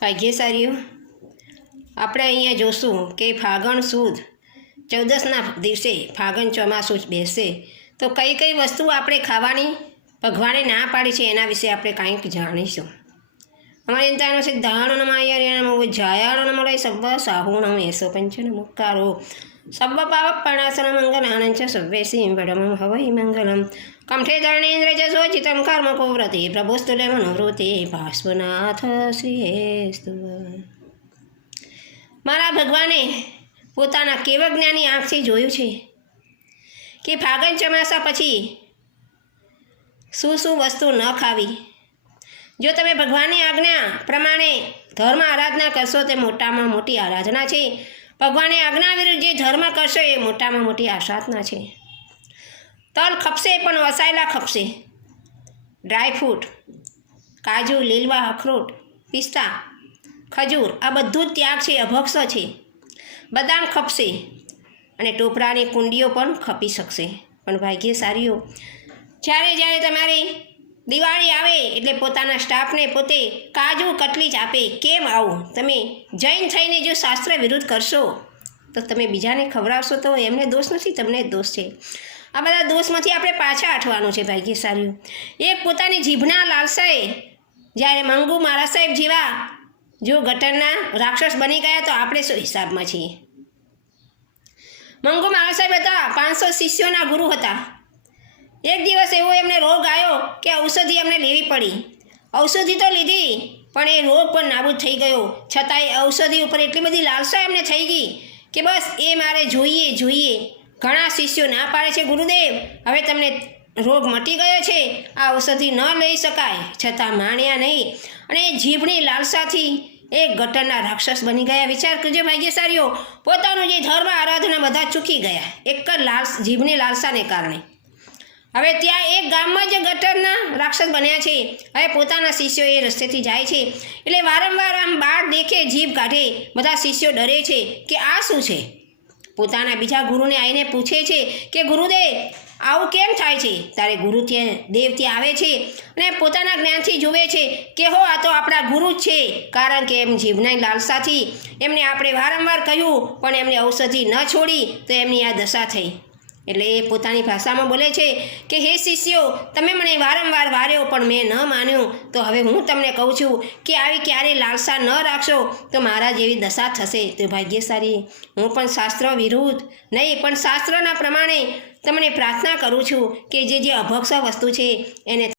ભાગ્યશાળીઓ, આપણે અહીંયા જોશું કે ફાગણ સુદ 14ના દિવસે ફાગણ ચોમાસું બેસે તો કઈ કઈ વસ્તુ આપણે ખાવાની ભગવાને ના પાડી છે એના વિશે આપણે કંઈક જાણીશું. અમારી તાનો છે દાણનમાય જાયાણન મળે સબ્બ સાહુણમ એસો પંચન મુક્કારો સબ્બ પાવ પણાસન મંગલાનંચ સવ્વે સિંહડમ હવૈ મંગલમ કંઠે ધર્ણેન્દ્ર જ સોચિતમ કર્મ કોવ્રતે પ્રભુસ્તુલે મનોવૃતે ભાસ્વનાથ શ્રીસ્તુ. મારા ભગવાને પોતાના કેવજ્ઞાની આંખથી જોયું છે કે ફાગણ ચોમાસા પછી શું શું વસ્તુ ન ખાવી. જો તમે ભગવાનની આજ્ઞા પ્રમાણે ધર્મ આરાધના કરશો તે મોટામાં મોટી આરાધના છે. ભગવાનની આજ્ઞા વિરુદ્ધ જે ધર્મ કરશો એ મોટામાં મોટી આસાધના છે. તલ ખપશે પણ વસાયેલા ખપશે. ડ્રાયફ્રૂટ, કાજુ, લીલવા, અખરોટ, પિસ્તા, ખજૂર આ બધું જ ત્યાગ છે, અભક્ષ છે. બદામ ખપશે અને ટોપરાની કુંડીઓ પણ ખપી શકશે. પણ ભાગ્યશાળીઓ, જ્યારે તમારી દિવાળી આવે એટલે પોતાના સ્ટાફને પોતે કાજુ કટલી જ આપે. કેમ આવું? તમે જૈન થઈને જો શાસ્ત્ર વિરુદ્ધ કરશો તો તમે બીજાને ખવડાવશો તો એમને દોષ નથી, તમને જ દોષ છે. આ બધા દોષમાંથી આપણે પાછા હટવાનું છે. ભાગ્યશાળીઓ, એક પોતાની જીભના લાલસાએ જ્યારે મંગુ મારા સાહેબ જેવા જો ગટરના રાક્ષસ બની ગયા તો આપણે શું હિસાબમાં છીએ? મંગુ મારા સાહેબ હતા, 500 શિષ્યોના ગુરુ હતા. એક દિવસ એવો એમને રોગ આવ્યો કે ઔષધિ એમને લેવી પડી. ઔષધિ તો લીધી પણ એ રોગ પણ નાબૂદ થઈ ગયો. છતાંય ઔષધિ ઉપર એટલી બધી લાલસા એમને થઈ ગઈ કે બસ એ મારે જોઈએ. ઘણા શિષ્યો ના પાડે છે, ગુરુદેવ હવે તમને રોગ મટી ગયો છે, આ ઔષધિ ન લઈ શકાય. છતાં માણ્યા નહીં અને જીભની લાલસાથી એક ગટરના રાક્ષસ બની ગયા. વિચાર કરજો ભાગ્યશાળીઓ, પોતાનું જે ધર્મ આરાધના બધા ચૂકી ગયા એક જ જીભની લાલસાને કારણે. હવે ત્યાં એક ગામમાં જ ગટરના રાક્ષસ બન્યા છે. હવે પોતાના શિષ્યો એ રસ્તેથી જાય છે એટલે વારંવાર આમ બાળ દેખે, જીભ કાઢે. બધા શિષ્યો ડરે છે કે આ શું છે. પોતાના બીજા ગુરુને આવીને પૂછે છે કે ગુરુદેવ આવું કેમ થાય છે? તારે ગુરુ દેવ ત્યાં આવે છે અને પોતાના જ્ઞાનથી જુએ છે કે હો આ તો આપણા ગુરુ જ છે. કારણ કે એમ જીભના લાલસાથી એમને આપણે વારંવાર કહ્યું પણ એમને ઔષધિ ન છોડી તો એમની આ દશા થઈ. એટલે એ પોતાની ભાષામાં બોલે છે કે હે શિષ્યો, તમે મને વારંવાર વાર્યો પણ મેં ન માન્યું. તો હવે હું તમને કહું છું કે આવી ક્યારેય લાલસા ન રાખશો તો મારા જેવી દશા થશે. તો ભાગ્યશાળી, હું પણ શાસ્ત્ર વિરુદ્ધ નહીં પણ શાસ્ત્રના પ્રમાણે તમને પ્રાર્થના કરું છું કે જે અભક્ષ વસ્તુ છે એને